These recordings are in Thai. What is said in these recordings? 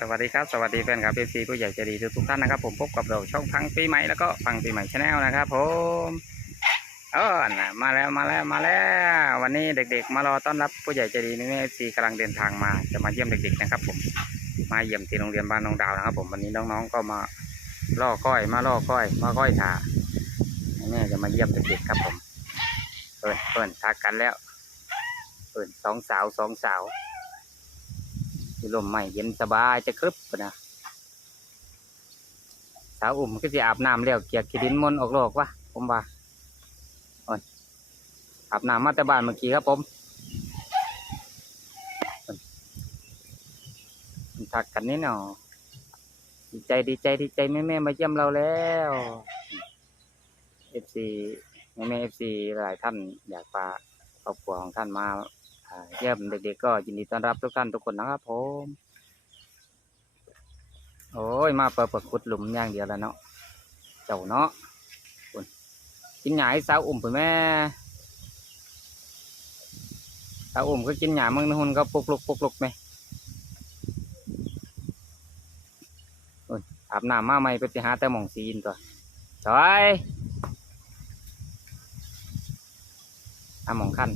สวัสดีครับ สวัสดีแฟนคลับเอฟซีผู้ใหญ่ใจดีทุกท่านนะครับ ผมพบกับเราช่องพังปีใหม่แล้วก็ฟังปีใหม่ชาแนลนะครับผมเออนะมาแล้วมาแล้วมาแล้ว วันนี้เด็ก ๆ มารอต้อนรับผู้ใหญ่ใจดีนี่เอฟซีกำลังเดินทางมา จะมาเยี่ยมเด็ก ๆ นะครับ ผมมาเยี่ยมที่โรงเรียนบ้านน้องดาวนะครับ ผมวันนี้น้องๆก็มาล่อก้อยมาล่อก้อยมาก้อยถาแม่จะมาเยี่ยมเด็กๆครับผมเปิดเปิดทักกันแล้วเปิดสองสาวสองสาว ลมใหม่เย็นสบายจะครึบนะสาวอุ่มก็จะอาบน้ำแล้วเกียกขี้ดินมนออกโลกวะผมว่าอาบน้ำมาแต่บ้านเมื่อกี้ครับผมทักกันนี่เนาะดีใจดีใจดีใจแม่แม่มาเยี่ยมเราแล้วเอฟซีแม่แม่เอฟซีหลายท่านอยากพาครอบครัวของท่านมา เยี่ยมเด็กๆก็ยินดีต้อนรับทุกท่านทุกคนนะครับผมโอ้ยมาเปิดประคุดหลุมอย่างเดียวแล้วเนาะเจ้าเนาะคุณกินหยาให้สาวอุ่มไปแม่สาวอุ่มก็กินหยามึงนะหุ่นก็ปลุกลุกปลุกลุกไหมอุ่นอาบน้ำมาใหม่ไปสิหาแต่หมองซีนตัวถอยอาหมองขั้น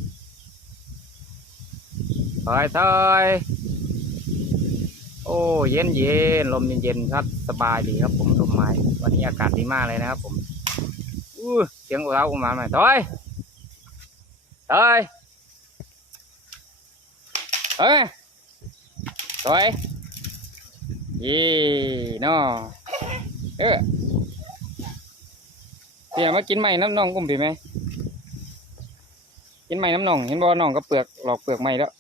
ถอยถอยโอ้เย็นเย็นลมเย็นเย็นๆครับสบายดีครับผมต้นไม้วันนี้อากาศดีมากเลยนะครับ ผมอู้เสียงเราออกมาไหมถอยถอยเอ้ยถอยยี่นอเออเดี๋ยวมากินใหม่น้ำน่องกุ้มผีไหมกินไม้น้ำนอง เห็นบ่หนองก็เปลือกหลอกเปลือกไม้แล้ว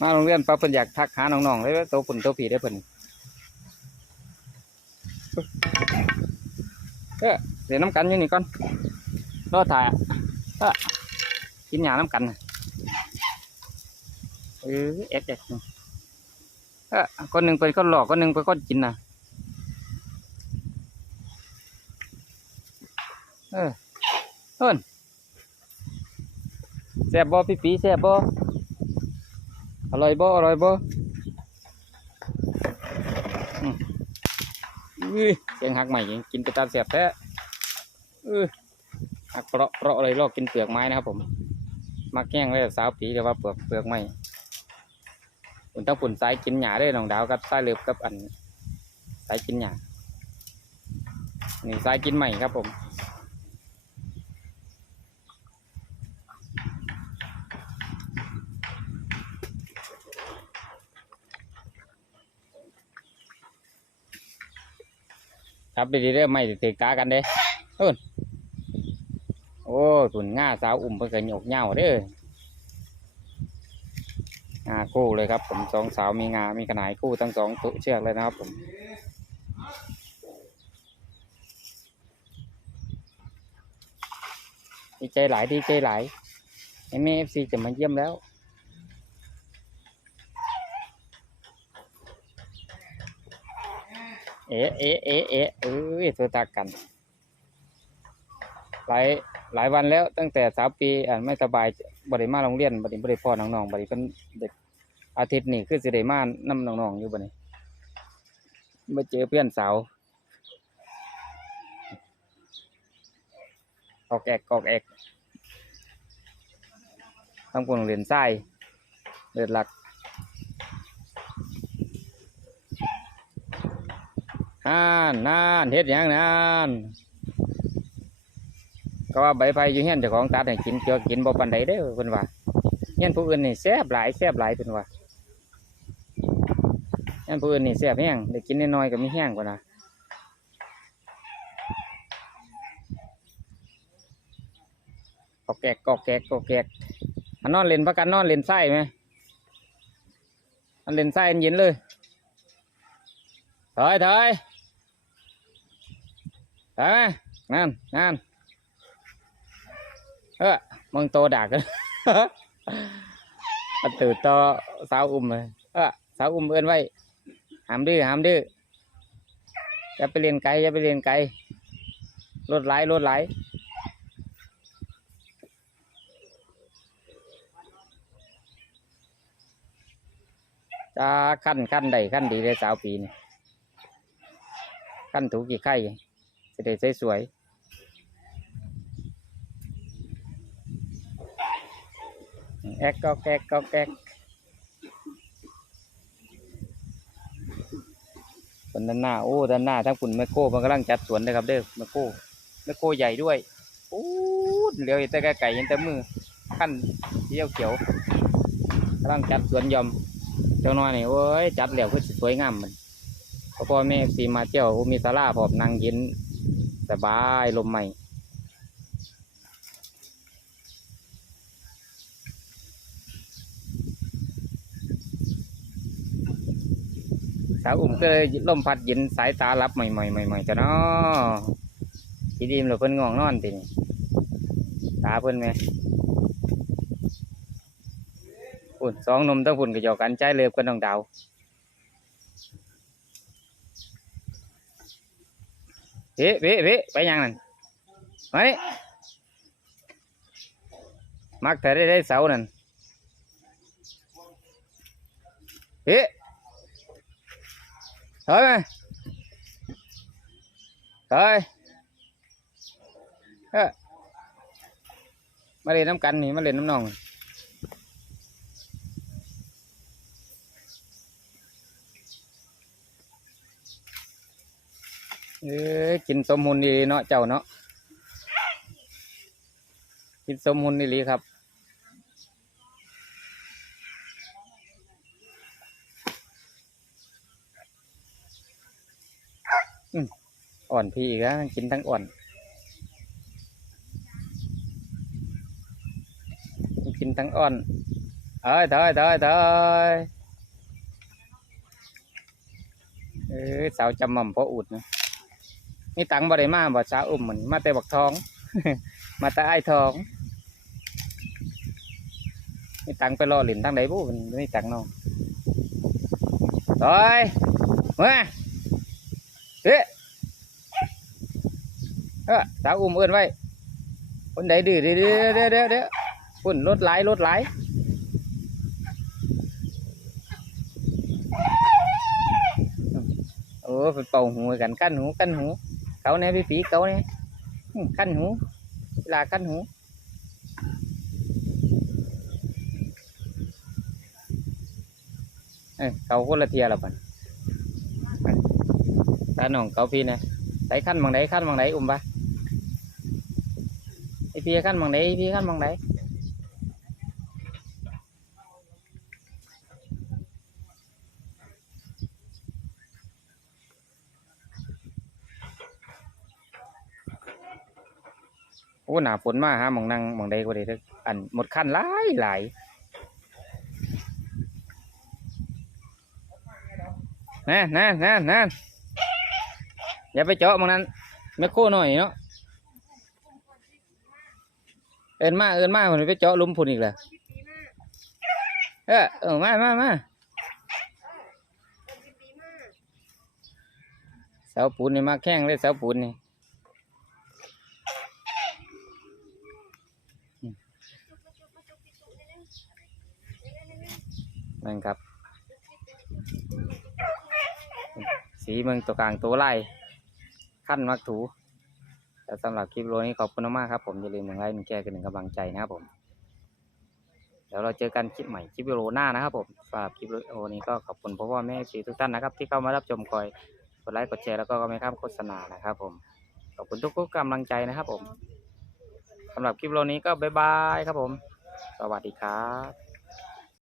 มาโรงเรียนป้าเพิ่นอยากทักหาน้องๆเลยว่าโตปุ่นโตผีได้เพิ่นเออเดี๋ยวน้ำกันอยู่นี่ก่อนรอถ่ายเออกินหยาน้ำกันเออเอ็ดเอ็ดเออคนหนึ่งเป็นคนหลอกคนหนึ่งเป็นคนกินนะเออเอิ้นแซ่บบ่พี่ปีแซ่บบ่ อร่อยบ่อร่อยบ่อืมอุ้ยเสียงหักใหม่กินไปตามแซ่บแท้เออหักเปราะเปราะเลยลอกกินเปลือกไม้นะครับผมมาแกล้งไว้สาวปีแต่ว่าเปลือกเปลือกไม้คุณต้องปุ่นสายกินหญ้าเด้วยน้องดาวกับสายเลือบกับอันสายกินหญ้านี่สายกินใหม่ครับผม ครับดีเด้อไม่ติดตากันเด้เอิ้นโอ้ตุนง่าสาวอุ่มเพิ่นก็หยกเหย้าเด้องาคู่เลยครับ ผมสองสาวมีงา มีขนายคู่ทั้งสองตัวเชือกเลยนะครับผมดีใจหลายดีใจหลายเอ็มเอฟซีจะมาเยี่ยมแล้ว เอ๊ะเอ๊ะเอ๊ะเอ๊ะเอ้ยโทรตากัน หลายหลายวันแล้วตั้งแต่สาวปีอ่านไม่สบายบริมาโรงเรียนบริบริพ่อน้องๆบริเป็นเด็กอาทิตย์นี้คือสิได้มานํน้องๆอยู่บ่นี้มาเจอเพื่อนสาวกอกแอกกอกแอกต้องคนเรียนไส้เลือดหลัก นานนานเฮ็ดยังนานก็ว่าใบไฟอยู่เฮียนเจ้าของตัดให้กินเกี่ยวกินบ่ปานใดเด้อเพิ่นว่าเฮียนผู้อื่นนี่แซ่บหลายแซ่บหลายเพิ่นว่าเฮียนผู้อื่นนี่แซ่บแห้งได้กินน้อยๆก็มีแห้งกว่านะกอกแกกกอกแกกกอกแกกอันนอนเล่นประกันนอนเล่นไส้ไหมอันเล่นไส้อันเย็นเลยถอยถอย ไปนั่นนั่นเออมึงโตดักเลยมาตื่นต่อสาวอุ้มเลยเออสาวอุ้มเอื้อนไว้หามดื้อหามดื้ออย่าไปเรียนไกลอย่าไปเรียนไกลรถไหลรถไหลตาขั้นขั้นใดขั้นดีเลยสาวปีนี่ขั้นถูกกี่ไข่ จะได้สวยแอกก็แกกก็แกกคนด้านหน้าโอ้ด้านหน้าทั้งคุณแมโครมันกำลังจัดสวนเลยครับเด้อแมโครแมโครใหญ่ด้วยโอ้เหลียวเห็นแต่ไก่เห็นแต่มือขั้นเขียวเขียวกำลังจัดสวนยอมเจ้าน้อยนี่โอ้ยจัดแล้วคือสวยงามมันพ่อพ่อแม่สีมาเที่ยวมีศาลาพร้อมนั่งย็น สบายลมใหม่สาวอุ่มก็เลยลมพัดเย็นสายตารับใหม่ๆใหม่ๆจ้ะเนาะทีดีมเราเพิ่นง่วงนอนตินี่ตาเพิ่นไหมปุ่นสองนมตั้งปุ่นก็หยอกกันใจเลือบกันน้องดาว เฮ้เฮ้เฮ้ไปยังนั่นไปมักแต่ได้ได้เสานั่นเฮ้ถอยมาถอยเฮ้มาเล่นน้ำกันนี่มาเล่นน้ำน้อง เอ้ยกินสมหุนดีเนาะเจ้าเนาะกินสมหุนดีหลีครับ อ่อนพี่อีกแล้วกินทั้งอ่อน กินทั้งอ่อนเอ้ยเถอยเถอยเถอยเอ้ยสาวจำหม่ำพราะอุดนะ นี่ตังบ่ได้มาบ่สาวอุ้มเหมือนมาแต่บักทอง มาแต่ไอ้ายทองนี่ตังไปรอหลินทางไหนบุมันนี่ตังนาะต่อยมาเฮ้เออสาวอุ้มเอื้อนไว้คนใดดื้อเด้อเด้อเด้อเด้อเด้อพุ่นรถไหลรถไหลโอ้เป็นเป่าหูกันกั้นหูกั้นหู เขาเนี่ยพี่ฝีเขาเนี่ยขั้นหูลาขั้นหูเขาคนละเทียละปันตาหนองเขาพี่นะไหนขั้นบางไหนขั้นบางไหนอุ้มปะไอพี่ขั้นบางไหนพี่ขั้นบางไหน อ้หนาฝนมาฮะมองใดก็ได้เด้ออันหมดขั้นหลายหลายนั่นนั่นนั่นนั่นอย่าไปเจาะมองนั้นไม่โค้หน่อยเนาะเอินมาเอินมาผมไปเจาะลุมพุ่นอีกแล้วเออเออมามามาเสาปูนนี่มาแข้งเลยเสาปูนนี่ นั่นครับ สีเมืองตัวกลางตัวไล่ขั้นมักถูแต่สำหรับคลิปโลนี้ขอบคุณมากครับผมอย่าลืมหนึ่งไลค์หนึ่งแชร์กันหนึ่งกำลังใจนะครับผมเดี๋ยวเราเจอกันคลิปใหม่คลิปวิดีโอหน้านะครับผมสำหรับคลิปวิดีโอนี้ก็ขอบคุณพ่อพ่อแม่สีทุกท่านนะครับ ที่เข้ามารับชมคอยกดไลค์กดแชร์แล้วก็ไม่ข้ามโฆษณานะครับผมขอบคุณทุกๆกำลังใจนะครับผมสำหรับคลิปวิดีโอนี้ก็บ๊ายบายครับผม สวัสดีครับ